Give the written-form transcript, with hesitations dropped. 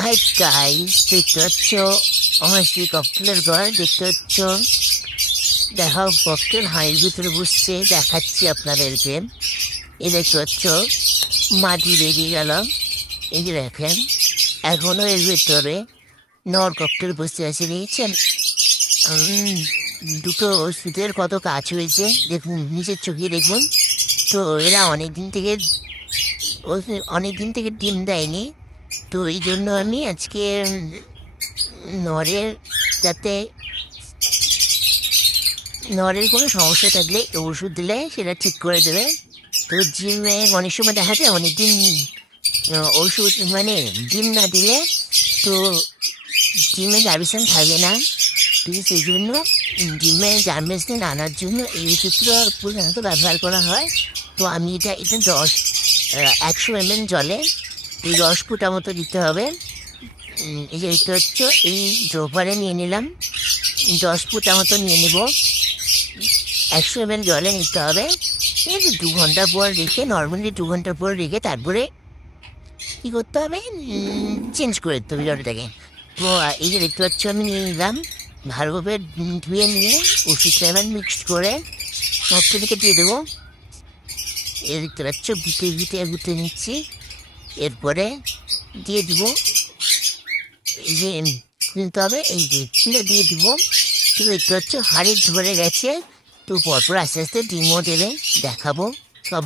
Hi guys, দেখতে পাচ্ছ আমার সেই ককটেলের ঘর দেখতে পাচ্ছ। দেখা ককটেল হাঁড়ির ভিতরে বসছে, দেখাচ্ছি আপনাদেরকে। এই দেখতে পাচ্ছ মাটি বেরিয়ে গেল। এই যে দেখেন, এখনো এর ভিতরে নর ককটেল বসে আছে, নিয়েছেন। দুটো ওষুধের কত কাজ হয়েছে দেখুন, নিজের চোখে দেখুন। তো এরা অনেক দিন থেকে ডিম দেয়নি। তো এই জন্য আমি আজকে নরের যাতে নরের কোনো সমস্যা থাকলে ওষুধ দিলে সেটা ঠিক করে দেবে। তো জিমে অনেক সময় দেখা যায় অনেকদিন ওষুধ মানে ডিম না দিলে তো ডিমে জার্মিনেশন থাকে না। ঠিক আছে, সেই জন্য ডিমে জার্মিনেশন আনার জন্য এই ওষুধটা প্রধানত ব্যবহার করা হয়। তো আমি এটা 100 ml জলে এই 10 ফুটা মতো দিতে হবে। এই যে এটা হচ্ছে এই ড্রপারে নিয়ে নিলাম, 10 ফুটা মতো নিয়ে নেব। 100 ml জলে নিতে হবে। এই যে 2 ঘন্টা পর রেখে, নর্মালি 2 ঘন্টা পর রেখে তারপরে কী করতে হবে, চেঞ্জ করে দিতে হবে জলটাকে। তো এই যে দেখতে পাচ্ছ আমি নিয়ে নিলাম, ভালোভাবে ধুয়ে নিয়ে ওষুধটা এবার মিক্সড করে মশলাটাকে দিয়ে দেবো। এই দেখতে পাচ্ছ গুটে নিচ্ছি। এরপরে দিয়ে দিব এই যে কিনতে হবে, এই যে কিনে দিয়ে দিব। তো দেখতে পাচ্ছ হাড়ি ধরে গেছে। তো পরপর আস্তে আস্তে ডিমও দেবে, দেখাবো সব।